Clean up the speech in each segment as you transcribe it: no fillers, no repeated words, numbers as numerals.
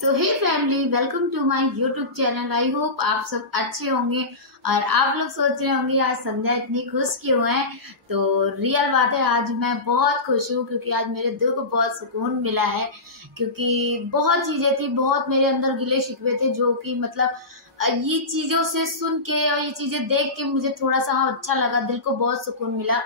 तो hey family, welcome to my YouTube channel. I hope आप सब अच्छे होंगे। और आप लोग सोच रहे होंगे आज संध्या इतनी खुश क्यों है। तो रियल बात है, आज मैं बहुत खुश हूँ क्योंकि आज मेरे दिल को बहुत सुकून मिला है। क्योंकि बहुत चीजें थी, बहुत मेरे अंदर गिले शिकवे थे जो कि मतलब ये चीजों से सुन के और ये चीजें देख के मुझे थोड़ा सा अच्छा लगा, दिल को बहुत सुकून मिला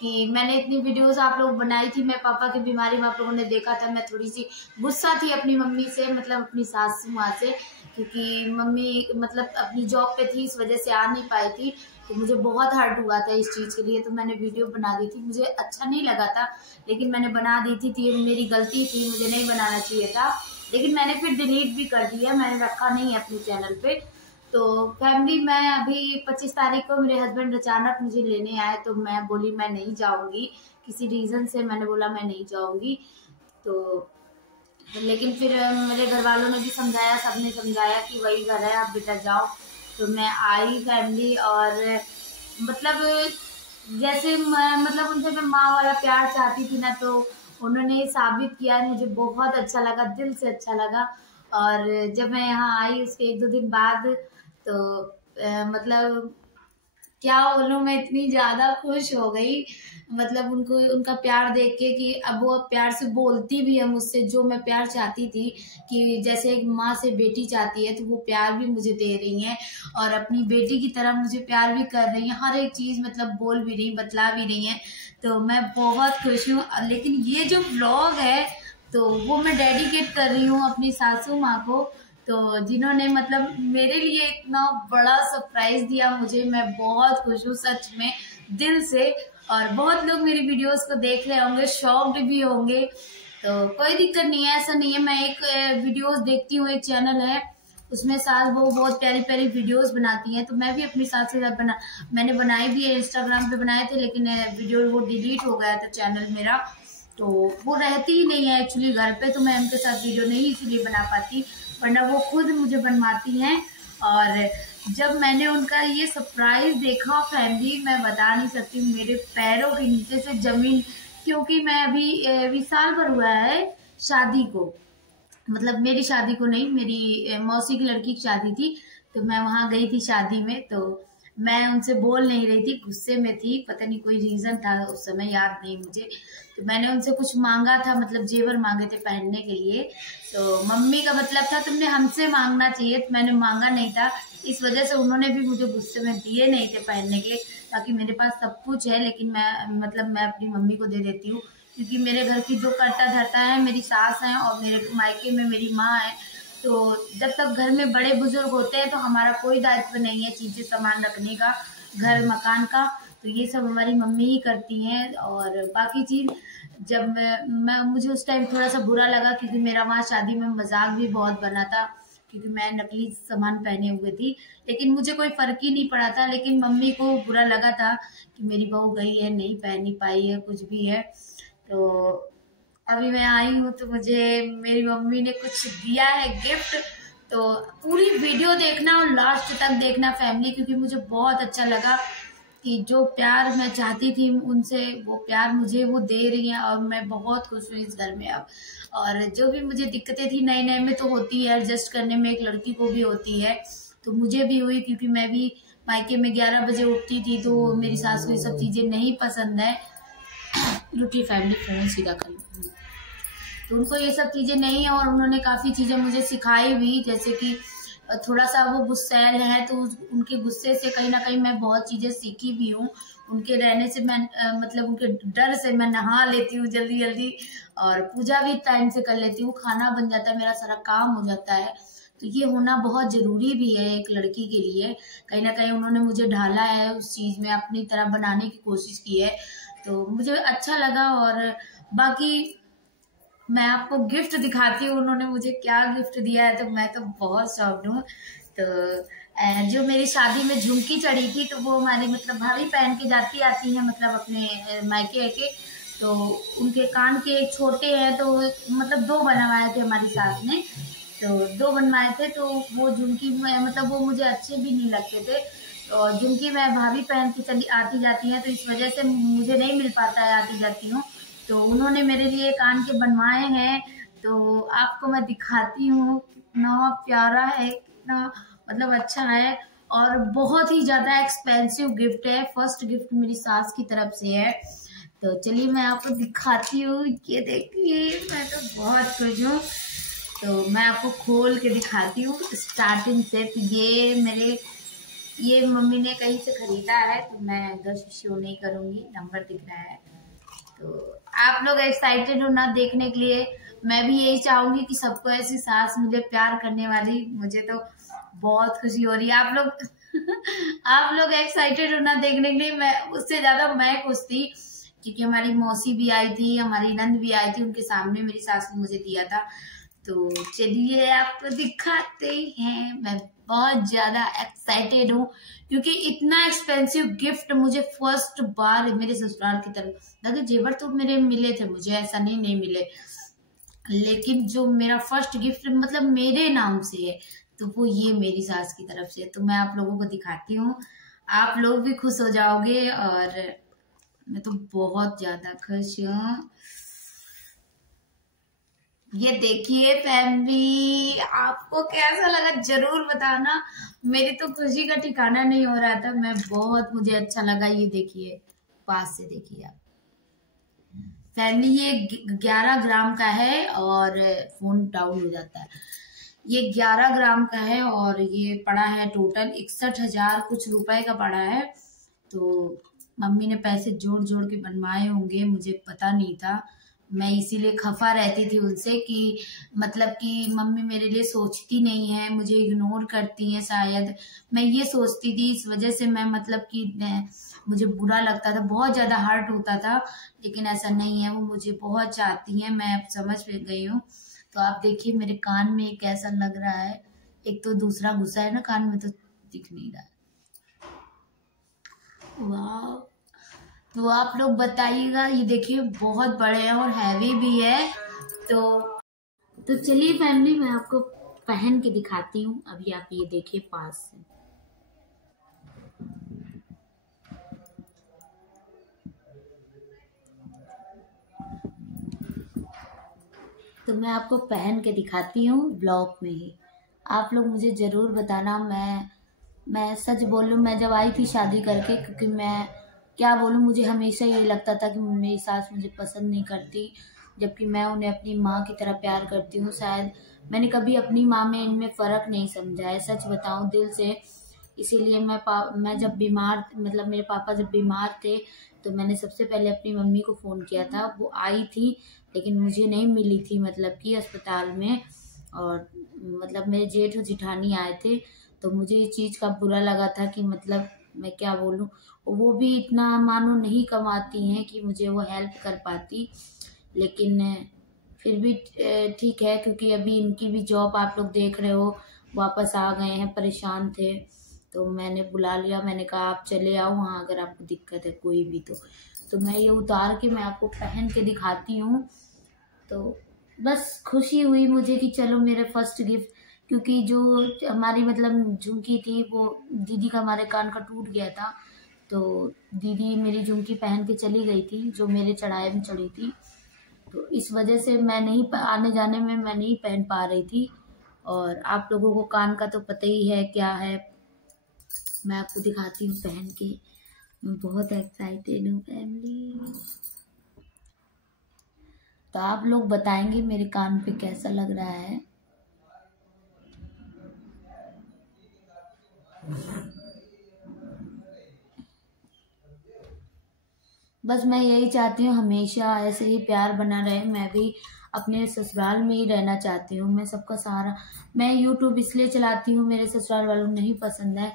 कि मैंने इतनी वीडियोस आप लोग बनाई थी। मैं पापा की बीमारी में आप लोगों ने देखा था, मैं थोड़ी सी गुस्सा थी अपनी मम्मी से, मतलब अपनी सासू माँ से, क्योंकि मम्मी मतलब अपनी जॉब पे थी, इस वजह से आ नहीं पाई थी। तो मुझे बहुत हर्ट हुआ था इस चीज के लिए, तो मैंने वीडियो बना दी थी। मुझे अच्छा नहीं लगा था लेकिन मैंने बना दी थी, ये मेरी गलती थी, मुझे नहीं बनाना चाहिए था। लेकिन मैंने फिर डिलीट भी कर दिया, मैंने रखा नहीं है अपने चैनल पे। तो फैमिली, मैं अभी 25 तारीख को मेरे हस्बैंड अचानक मुझे लेने आए, तो मैं बोली मैं नहीं जाऊंगी। किसी रीजन से मैंने बोला मैं नहीं जाऊंगी। तो लेकिन फिर मेरे घर वालों ने भी समझाया, सबने समझाया कि वही घर है, आप बेटा जाओ। तो मैं आई फैमिली, और मतलब जैसे मैं मतलब उनसे मैं माँ वाला प्यार चाहती थी ना, तो उन्होंने ये साबित किया। मुझे बहुत अच्छा लगा, दिल से अच्छा लगा। और जब मैं यहाँ आई उसके 1-2 दिन बाद, तो मतलब क्या बोलूं, मैं इतनी ज्यादा खुश हो गई। मतलब उनको उनका प्यार देख के कि अब वो प्यार से बोलती भी है मुझसे, जो मैं प्यार चाहती थी कि जैसे एक माँ से बेटी चाहती है, तो वो प्यार भी मुझे दे रही हैं। और अपनी बेटी की तरह मुझे प्यार भी कर रही हैं, हर एक चीज मतलब बोल भी रही, बतला भी रही हैं। तो मैं बहुत खुश हूँ। लेकिन ये जो ब्लॉग है, तो वो मैं डेडिकेट कर रही हूँ अपनी सासू माँ को, तो जिन्होंने मतलब मेरे लिए इतना बड़ा सरप्राइज दिया मुझे। मैं बहुत खुश हूँ सच में, दिल से। और बहुत लोग मेरी वीडियोस को देख रहे होंगे, शॉक्ड भी होंगे। तो कोई दिक्कत नहीं है, ऐसा नहीं है। मैं एक वीडियोस देखती हूँ, एक चैनल है उसमें सास बहू बहुत प्यारी प्यारी वीडियोस बनाती हैं, तो मैं भी अपनी सास के साथ मैंने बनाई भी है, इंस्टाग्राम पे बनाए थे, लेकिन वीडियो वो डिलीट हो गया था चैनल मेरा। तो वो रहती ही नहीं है एक्चुअली घर पे, तो मैं उनके साथ वीडियो नहीं इसलिए बना पाती, वरना वो खुद मुझे बनवाती हैं। और जब मैंने उनका ये सरप्राइज देखा फैमिली, मैं बता नहीं सकती, मेरे पैरों के नीचे से जमीन। क्योंकि मैं अभी साल भर हुआ है शादी को, मतलब मेरी शादी को नहीं, मेरी मौसी की लड़की की शादी थी। तो मैं वहां गई थी शादी में, तो मैं उनसे बोल नहीं रही थी, गुस्से में थी, पता नहीं कोई रीजन था उस समय, याद नहीं मुझे। तो मैंने उनसे कुछ मांगा था, मतलब जेवर मांगे थे पहनने के लिए। तो मम्मी का मतलब था तुमने हमसे मांगना चाहिए, तो मैंने मांगा नहीं था। इस वजह से उन्होंने भी मुझे गुस्से में दिए नहीं थे पहनने के लिए। ताकि मेरे पास सब कुछ है, लेकिन मैं अपनी मम्मी को दे देती हूँ, क्योंकि मेरे घर की जो करता धरता है मेरी सास है, और मेरे मायके में मेरी माँ है। तो जब तक घर में बड़े बुजुर्ग होते हैं तो हमारा कोई दायित्व नहीं है चीजें सामान रखने का, घर मकान का। तो ये सब हमारी मम्मी ही करती हैं। और बाकी चीज, जब मैं मुझे उस टाइम थोड़ा सा बुरा लगा, क्योंकि मेरा वहाँ शादी में मजाक भी बहुत बना था, क्योंकि मैं नकली सामान पहने हुए थी। लेकिन मुझे कोई फर्क ही नहीं पड़ा था, लेकिन मम्मी को बुरा लगा था कि मेरी बहू गई है, नहीं पहनी पाई है, कुछ भी है। तो अभी मैं आई हूँ, तो मुझे मेरी मम्मी ने कुछ दिया है गिफ्ट। तो पूरी वीडियो देखना और लास्ट तक देखना फैमिली, क्योंकि मुझे बहुत अच्छा लगा कि जो प्यार मैं चाहती थी उनसे, वो प्यार मुझे वो दे रही हैं, और मैं बहुत खुश हूँ इस घर में अब। और जो भी मुझे दिक्कतें थी नए नए में, तो होती है, एडजस्ट करने में एक लड़की को भी होती है। तो मुझे भी हुई, क्योंकि मैं भी मायके में 11 बजे उठती थी, तो मेरी सास को ये सब चीजें नहीं पसंद है। रुकी फैमिली, फोन सीधा कर लो। तो उनको ये सब चीजें नहीं है, और उन्होंने काफी चीजें मुझे सिखाई भी, जैसे कि थोड़ा सा वो गुस्सैल है, तो उनके गुस्से से कहीं ना कहीं मैं बहुत चीजें सीखी भी हूँ। उनके रहने से मैं मतलब उनके डर से मैं नहा लेती हूँ जल्दी जल्दी, और पूजा भी टाइम से कर लेती हूँ, खाना बन जाता है, मेरा सारा काम हो जाता है। तो ये होना बहुत जरूरी भी है एक लड़की के लिए। कहीं ना कहीं उन्होंने मुझे ढाला है उस चीज में, अपनी तरह बनाने की कोशिश की है, तो मुझे अच्छा लगा। और बाकी मैं आपको गिफ्ट दिखाती हूँ उन्होंने मुझे क्या गिफ्ट दिया है, तो मैं तो बहुत शॉक्ड हूँ। तो जो मेरी शादी में झुमकी चढ़ी थी, तो वो हमारी मतलब भाभी पहन के जाती आती है, मतलब अपने मायके के। तो उनके कान के एक छोटे हैं, तो मतलब 2 बनवाए थे हमारी सास ने। तो 2 बनवाए थे, तो वो झुमकी में मतलब वो मुझे अच्छे भी नहीं लगते थे। और झुमकी मैं भाभी पहन के चली आती जाती है, तो इस वजह से मुझे नहीं मिल पाता है, आती जाती हूँ। तो उन्होंने मेरे लिए कान के बनवाए हैं। तो आपको मैं दिखाती हूँ कितना प्यारा है, कितना मतलब अच्छा है और बहुत ही ज्यादा एक्सपेंसिव गिफ्ट है। फर्स्ट गिफ्ट मेरी सास की तरफ से है। तो चलिए मैं आपको दिखाती हूँ, ये देखिए मैं तो बहुत खुश हूँ। तो मैं आपको खोल के दिखाती हूँ स्टार्टिंग से। तो ये मम्मी ने कहीं से खरीदा है, तो मैं इधर से शो नहीं करूंगी, नंबर दिख रहा है। तो आप लोग एक्साइटेड हो ना देखने के लिए। मैं भी यही चाहूंगी कि सबको ऐसी सास मिले प्यार करने वाली। मुझे तो बहुत खुशी हो रही है। आप लोग आप लोग एक्साइटेड हो ना देखने के लिए। मैं उससे ज्यादा मैं खुश थी क्योंकि हमारी मौसी भी आई थी, हमारी नंद भी आई थी, उनके सामने मेरी सास ने मुझे दिया था। तो चलिए आपको दिखाते हैं। मैं बहुत ज्यादा एक्साइटेड हूँ क्योंकि इतना एक्सपेंसिव गिफ्ट मुझे फर्स्ट बार मेरे ससुराल की तरफ लगे। जेवर तो मेरे मिले थे, मुझे ऐसा नहीं मिले, लेकिन जो मेरा फर्स्ट गिफ्ट मतलब मेरे नाम से है तो वो ये मेरी सास की तरफ से है। तो मैं आप लोगों को दिखाती हूँ, आप लोग भी खुश हो जाओगे और मैं तो बहुत ज्यादा खुश हूँ। ये देखिए फैमिली, आपको कैसा लगा जरूर बताना। मेरी तो खुशी का ठिकाना नहीं हो रहा था। मुझे अच्छा लगा। ये देखिए, पास से देखिए आप फैमिली, ये 11 ग्राम का है और फोन डाउन हो जाता है। ये 11 ग्राम का है और ये पड़ा है टोटल 61,000 कुछ रुपए का पड़ा है। तो मम्मी ने पैसे जोड़ जोड़ के बनवाए होंगे, मुझे पता नहीं था। मैं इसीलिए खफा रहती थी उनसे कि मतलब कि मम्मी मेरे लिए सोचती नहीं है, मुझे इग्नोर करती है शायद। मैं ये सोचती थी, इस वजह से मैं मतलब कि मुझे बुरा लगता था, बहुत ज्यादा हर्ट होता था। लेकिन ऐसा नहीं है, वो मुझे बहुत चाहती है, मैं अब समझ गई हूँ। तो आप देखिए मेरे कान में कैसा लग रहा है। एक तो दूसरा घुसा है ना कान में, तो दिख नहीं रहा है। वाह, तो आप लोग बताइएगा। ये देखिए बहुत बड़े हैं और हैवी भी है। तो चलिए फैमिली, मैं आपको पहन के दिखाती हूँ। अभी आप ये देखिए पास से। तो मैं आपको पहन के दिखाती हूँ ब्लॉग में ही। आप लोग मुझे जरूर बताना। मैं सच बोलूँ, मैं जब आई थी शादी करके, क्योंकि मैं क्या बोलूँ, मुझे हमेशा ये लगता था कि मेरी सास मुझे पसंद नहीं करती, जबकि मैं उन्हें अपनी माँ की तरह प्यार करती हूँ। शायद मैंने कभी अपनी माँ में इनमें फ़र्क नहीं समझा है, सच बताऊँ दिल से। इसीलिए मैं जब बीमार, मतलब मेरे पापा जब बीमार थे, तो मैंने सबसे पहले अपनी मम्मी को फ़ोन किया था। वो आई थी लेकिन मुझे नहीं मिली थी, मतलब कि अस्पताल में। और मतलब मेरे जेठ और जिठानी आए थे, तो मुझे इस चीज़ का बुरा लगा था कि मतलब मैं क्या बोलूँ, वो भी इतना मानो नहीं कमाती हैं कि मुझे वो हेल्प कर पाती। लेकिन फिर भी ठीक है, क्योंकि अभी इनकी भी जॉब आप लोग देख रहे हो, वापस आ गए हैं, परेशान थे। तो मैंने बुला लिया, मैंने कहा आप चले आओ वहाँ, अगर आपको दिक्कत है कोई भी। तो मैं ये उतार के मैं आपको पहन के दिखाती हूँ। तो बस खुशी हुई मुझे कि चलो मेरे फर्स्ट गिफ्ट, क्योंकि जो हमारी मतलब झुमकी थी वो दीदी का हमारे कान का टूट गया था। तो दीदी मेरी झुमकी पहन के चली गई थी, जो मेरे चढ़ाए में चढ़ी थी। तो इस वजह से मैं नहीं आने जाने में मैं नहीं पहन पा रही थी। और आप लोगों को कान का तो पता ही है क्या है। मैं आपको दिखाती हूँ पहन के। मैं बहुत एक्साइटेड हूँ फैमिली। तो आप लोग बताएंगे मेरे कान पे कैसा लग रहा है। बस मैं यही चाहती हूँ हमेशा ऐसे ही प्यार बना रहे। मैं भी अपने ससुराल में ही रहना चाहती हूँ। मैं सबका सहारा, मैं यूट्यूब इसलिए चलाती हूँ, मेरे ससुराल वालों को नहीं पसंद है,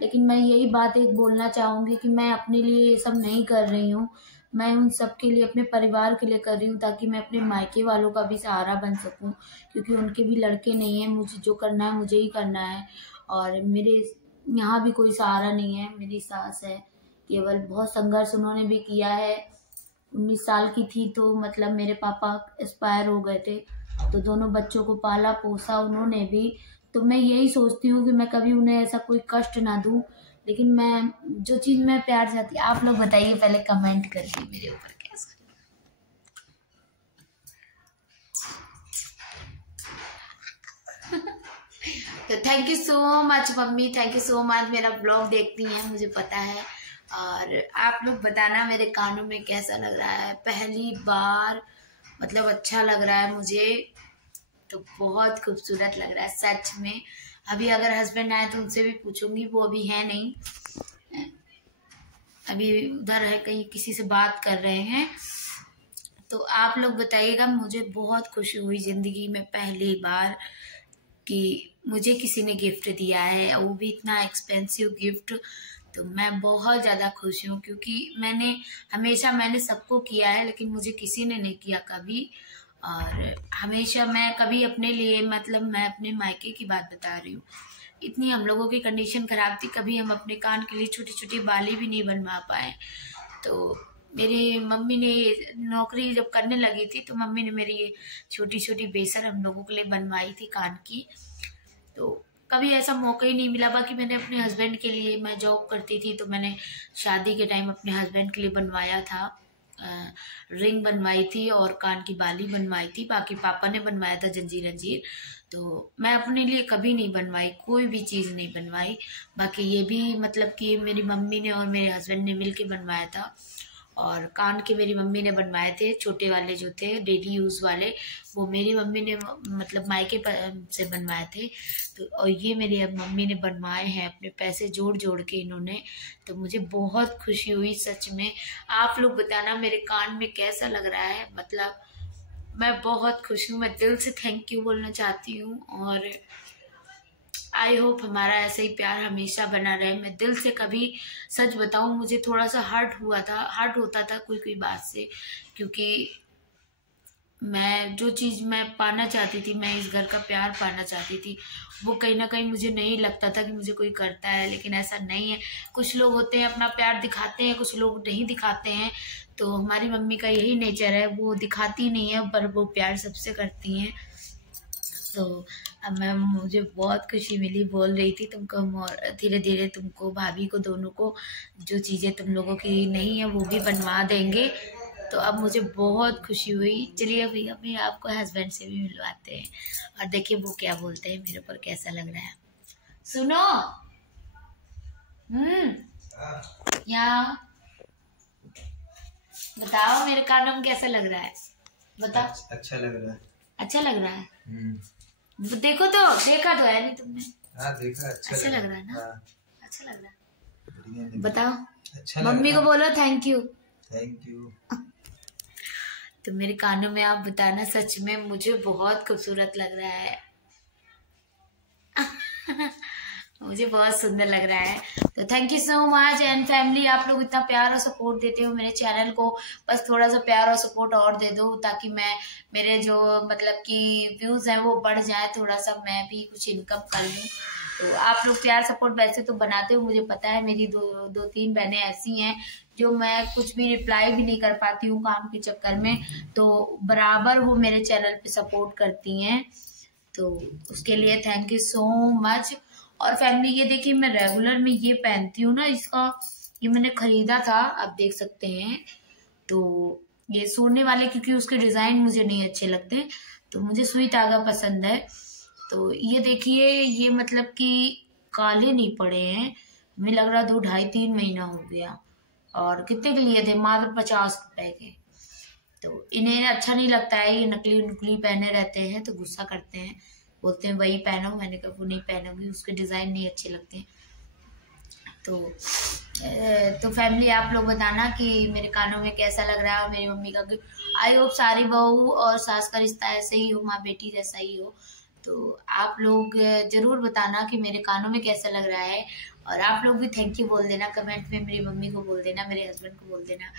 लेकिन मैं यही बात एक बोलना चाहूँगी कि मैं अपने लिए ये सब नहीं कर रही हूँ। मैं उन सब के लिए, अपने परिवार के लिए कर रही हूँ, ताकि मैं अपने मायके वालों का भी सहारा बन सकूँ, क्योंकि उनके भी लड़के नहीं हैं। मुझे जो करना है मुझे ही करना है। और मेरे यहाँ भी कोई सहारा नहीं है। मेरी सास है केवल, बहुत संघर्ष उन्होंने भी किया है। 19 साल की थी तो मतलब मेरे पापा एक्सपायर हो गए थे, तो दोनों बच्चों को पाला पोसा उन्होंने भी। तो मैं यही सोचती हूँ कि मैं कभी उन्हें ऐसा कोई कष्ट ना दूं। लेकिन मैं जो चीज़ मैं प्यार चाहती, आप लोग बताइए पहले कमेंट करके मेरे ऊपर कैसा। तो thank you so much mummy, thank you so much. मेरा ब्लॉग देखती हैं मुझे पता है। और आप लोग बताना मेरे कानों में कैसा लग रहा है। पहली बार मतलब अच्छा लग रहा है मुझे, तो बहुत खूबसूरत लग रहा है सच में। अभी अगर हस्बैंड आए तो उनसे भी पूछूंगी, वो अभी है नहीं, अभी उधर है कहीं किसी से बात कर रहे हैं। तो आप लोग बताइएगा। मुझे बहुत खुशी हुई जिंदगी में पहली बार कि मुझे किसी ने गिफ्ट दिया है, और वो भी इतना एक्सपेंसिव गिफ्ट। तो मैं बहुत ज़्यादा खुश हूँ, क्योंकि मैंने सबको किया है, लेकिन मुझे किसी ने नहीं किया कभी। और हमेशा मैं कभी अपने लिए, मतलब मैं अपने मायके की बात बता रही हूँ, इतनी हम लोगों की कंडीशन खराब थी, कभी हम अपने कान के लिए छोटी छोटी बाली भी नहीं बनवा पाए। तो मेरी मम्मी ने नौकरी जब करने लगी थी, तो मम्मी ने मेरी ये छोटी छोटी बेसर हम लोगों के लिए बनवाई थी कान की। तो कभी ऐसा मौका ही नहीं मिला। बाकी मैंने अपने हस्बैंड के लिए, मैं जॉब करती थी तो मैंने शादी के टाइम अपने हस्बैंड के लिए बनवाया था, रिंग बनवाई थी और कान की बाली बनवाई थी। बाकी पापा ने बनवाया था जंजीर अंजीर। तो मैं अपने लिए कभी नहीं बनवाई, कोई भी चीज़ नहीं बनवाई। बाकी ये भी मतलब कि मेरी मम्मी ने और मेरे हस्बैंड ने मिल के बनवाया था। और कान के मेरी मम्मी ने बनवाए थे, छोटे वाले जो थे डेली यूज़ वाले, वो मेरी मम्मी ने मतलब मायके से बनवाए थे। तो और ये मेरी मम्मी ने बनवाए हैं अपने पैसे जोड़ जोड़ के इन्होंने। तो मुझे बहुत खुशी हुई सच में। आप लोग बताना मेरे कान में कैसा लग रहा है। मतलब मैं बहुत खुश हूँ, मैं दिल से थैंक यू बोलना चाहती हूँ। और आई होप हमारा ऐसा ही प्यार हमेशा बना रहे। मैं दिल से कभी, सच बताऊं, मुझे थोड़ा सा हर्ट होता था कोई कोई बात से, क्योंकि मैं जो चीज़ मैं पाना चाहती थी, मैं इस घर का प्यार पाना चाहती थी, वो कहीं ना कहीं मुझे नहीं लगता था कि मुझे कोई करता है। लेकिन ऐसा नहीं है, कुछ लोग होते हैं अपना प्यार दिखाते हैं, कुछ लोग नहीं दिखाते हैं। तो हमारी मम्मी का यही नेचर है, वो दिखाती नहीं है पर वो प्यार सबसे करती हैं। तो अब मुझे बहुत खुशी मिली, बोल रही थी तुमको, और धीरे धीरे तुमको, भाभी को, दोनों को जो चीज़ें तुम लोगों की नहीं है वो भी बनवा देंगे। तो अब मुझे बहुत खुशी हुई। चलिए अभी आपको हस्बैंड से भी मिलवाते हैं, और देखिए वो क्या बोलते हैं, मेरे ऊपर कैसा लग रहा है। सुनो, यहाँ बताओ मेरे कानों में कैसा लग रहा है, बताओ। अच्छा लग रहा है। अच्छा लग रहा है। देखो तो, देखा तो है नहीं तुमने। हाँ देखा, अच्छा लग रहा है ना। अच्छा लग रहा है, बताओ। अच्छा मम्मी को बोलो थैंक यू। Thank you. तो मेरे कानों में आप बताना, सच में मुझे बहुत खूबसूरत लग रहा है। मुझे बहुत सुंदर लग रहा है। तो thank you so much. And family, आप लोग इतना प्यार और सपोर्ट देते हो मेरे चैनल को, बस थोड़ा सा प्यार और सपोर्ट और दे दो, ताकि मेरे जो मतलब कि व्यूज हैं वो बढ़ जाए, थोड़ा सा मैं भी कुछ इनकम कर लूँ। तो आप लोग प्यार सपोर्ट वैसे तो बनाते हो, मुझे पता है। मेरी दो तीन बहनें ऐसी हैं जो मैं कुछ भी रिप्लाई भी नहीं कर पाती हूँ काम के चक्कर में, तो बराबर वो मेरे चैनल पे सपोर्ट करती हैं। तो उसके लिए थैंक यू सो मच। और फैमिली, ये देखिए मैं रेगुलर में ये पहनती हूँ ना, इसका ये मैंने खरीदा था, आप देख सकते हैं। तो ये सोने वाले, क्योंकि उसके डिजाइन मुझे नहीं अच्छे लगते, तो मुझे सुई धागा पसंद है। तो ये देखिए, ये मतलब कि काले नहीं पड़े हैं, हमें लग रहा 2-2.5-3 महीना हो गया। और कितने के लिए थे? मात्र 50 रुपए के। तो इन्हें अच्छा नहीं लगता है, ये नकली नुकली पहने रहते हैं, तो गुस्सा करते हैं, बोलते हैं वही पहनो। मैंने कहा वो नहीं पहनूंगी, उसके डिजाइन नहीं अच्छे लगते हैं। तो फैमिली, आप लोग बताना कि मेरे कानों में कैसा लग रहा है। और मेरी मम्मी का, आई होप सारी बहू और सास का रिश्ता ऐसे ही हो, माँ बेटी जैसा ही हो। तो आप लोग जरूर बताना कि मेरे कानों में कैसा लग रहा है। और आप लोग भी थैंक यू बोल देना कमेंट में, मेरी मम्मी को बोल देना, मेरे हस्बैंड को बोल देना।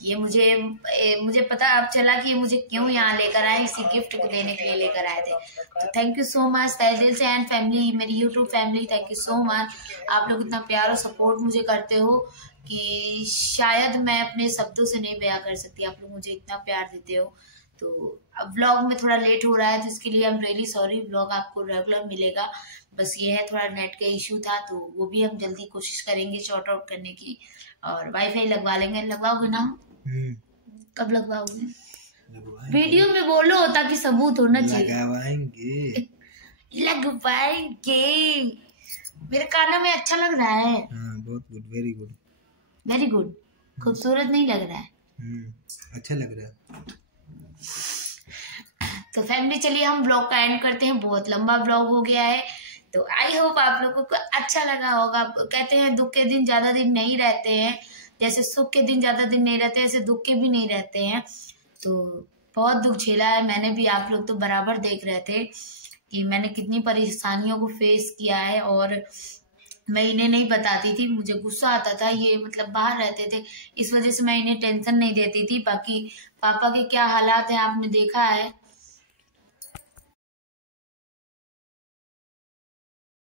ये मुझे पता अब चला कि मुझे क्यों यहाँ लेकर आए, इसी गिफ्ट को देने के लिए लेकर आए थे। तो थैंक यू सो मच तहे दिल से। एंड फैमिली, मेरी YouTube family, thank you so much. आप लोग इतना प्यार और सपोर्ट मुझे करते हो कि शायद मैं अपने शब्दों से नहीं बयां कर सकती। आप लोग मुझे इतना प्यार देते हो। तो अब व्लॉग में थोड़ा लेट हो रहा है, तो इसके लिए I am really sorry. Vlog आपको रेगुलर मिलेगा, बस ये है थोड़ा नेट का इशू था, तो वो भी हम जल्दी कोशिश करेंगे शॉर्ट आउट करने की। और वाईफाई लगवा लेंगे। लगवाओगे ना? कब लगवाओगे? वीडियो में बोलो ताकि सबूत होना चाहिए। लगवाएंगे। लग पाएंगे। मेरे कानों में अच्छा लग रहा है। हाँ, बहुत good, very good. Very good. खूबसूरत नहीं लग रहा है। अच्छा लग रहा है। तो फैमिली चलिए हम ब्लॉग का एंड करते हैं, बहुत लंबा ब्लॉग हो गया है। तो आई होप आप लोगों को अच्छा लगा होगा। कहते हैं दुख के दिन ज्यादा दिन नहीं रहते हैं, जैसे सुख के दिन ज्यादा दिन नहीं रहते ऐसे दुख के भी नहीं रहते हैं। तो बहुत दुख झेला है मैंने भी, आप लोग तो बराबर देख रहे थे कि मैंने कितनी परेशानियों को फेस किया है। और मैं इन्हें नहीं बताती थी, मुझे गुस्सा आता था, ये मतलब बाहर रहते थे, इस वजह से मैं इन्हें टेंशन नहीं देती थी। बाकी पापा के क्या हालात हैं आपने देखा है,